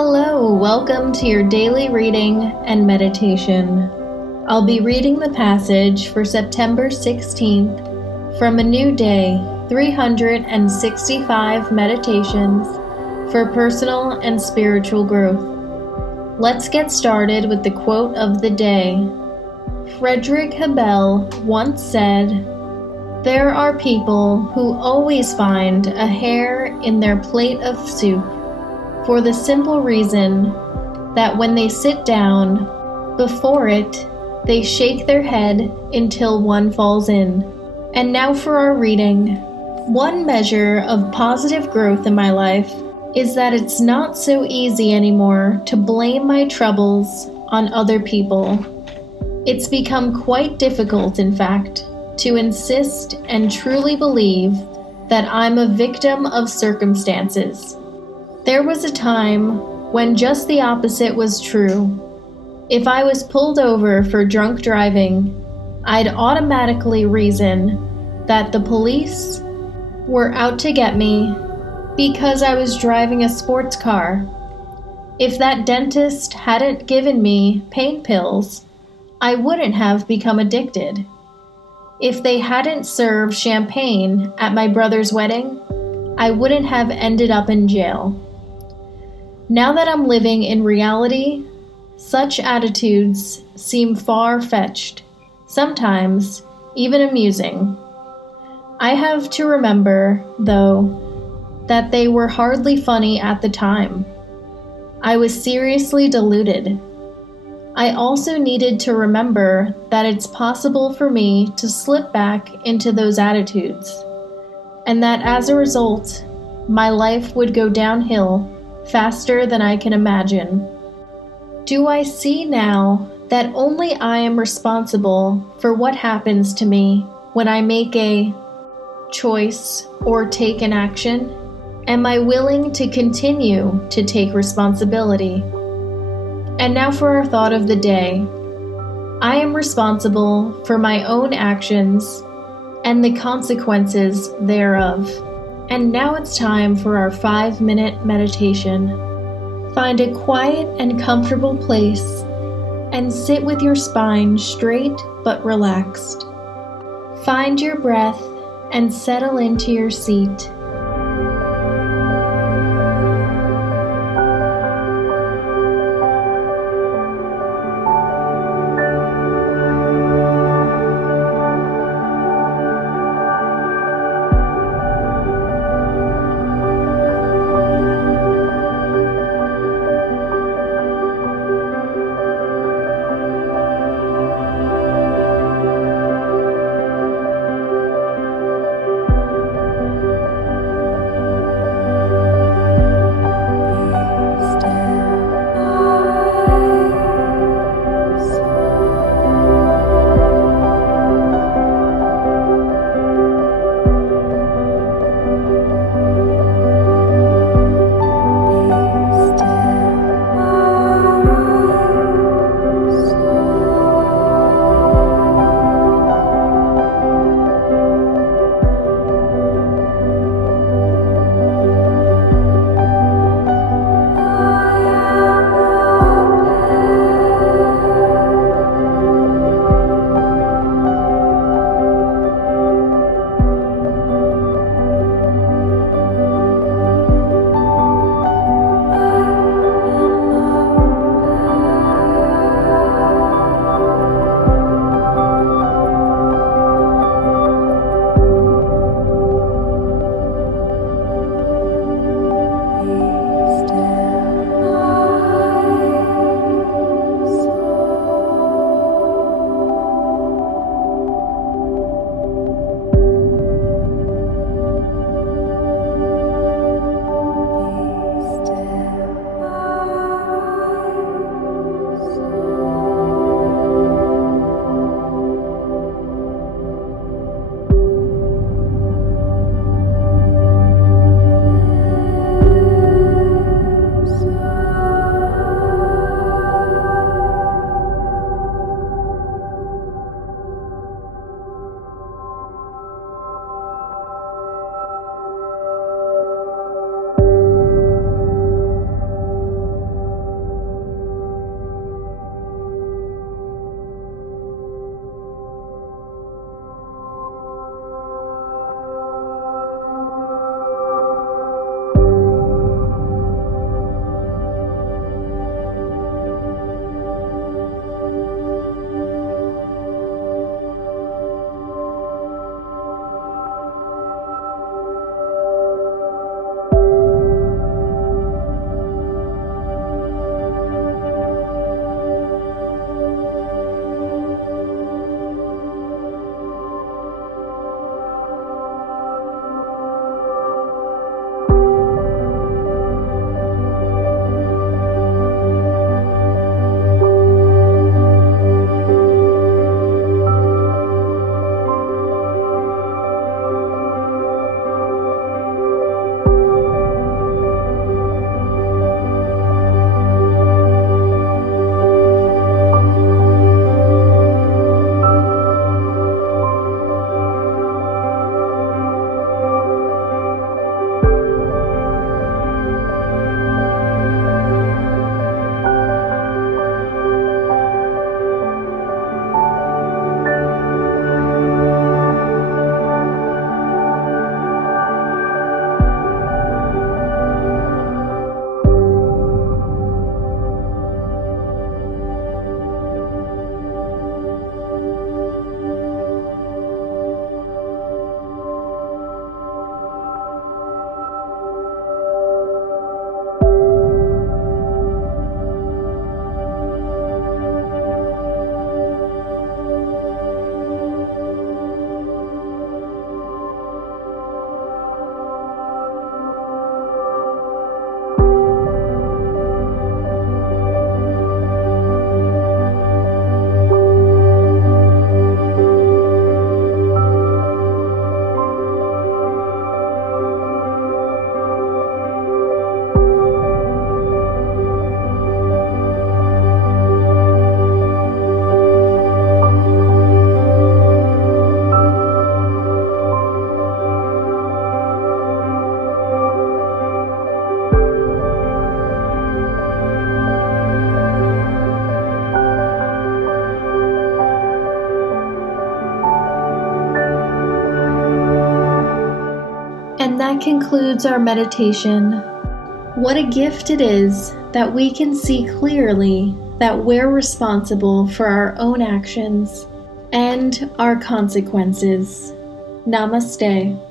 Hello, welcome to your daily reading and meditation. I'll be reading the passage for September 16th from A New Day, 365 Meditations for Personal and Spiritual Growth. Let's get started with the quote of the day. Frederick Hebel once said, "There are people who always find a hair in their plate of soup, for the simple reason that when they sit down before it, they shake their head until one falls in." And now for our reading. One measure of positive growth in my life is that it's not so easy anymore to blame my troubles on other people. It's become quite difficult, in fact, to insist and truly believe that I'm a victim of circumstances. There was a time when just the opposite was true. If I was pulled over for drunk driving, I'd automatically reason that the police were out to get me because I was driving a sports car. If that dentist hadn't given me pain pills, I wouldn't have become addicted. If they hadn't served champagne at my brother's wedding, I wouldn't have ended up in jail. Now that I'm living in reality, such attitudes seem far-fetched, sometimes even amusing. I have to remember, though, that they were hardly funny at the time. I was seriously deluded. I also needed to remember that it's possible for me to slip back into those attitudes, and that as a result, my life would go downhill faster than I can imagine. Do I see now that only I am responsible for what happens to me when I make a choice or take an action? Am I willing to continue to take responsibility? And now for our thought of the day. I am responsible for my own actions and the consequences thereof. And now it's time for our 5-minute meditation. Find a quiet and comfortable place and sit with your spine straight but relaxed. Find your breath and settle into your seat. that concludes our meditation. What a gift it is that we can see clearly that we're responsible for our own actions and our consequences. Namaste.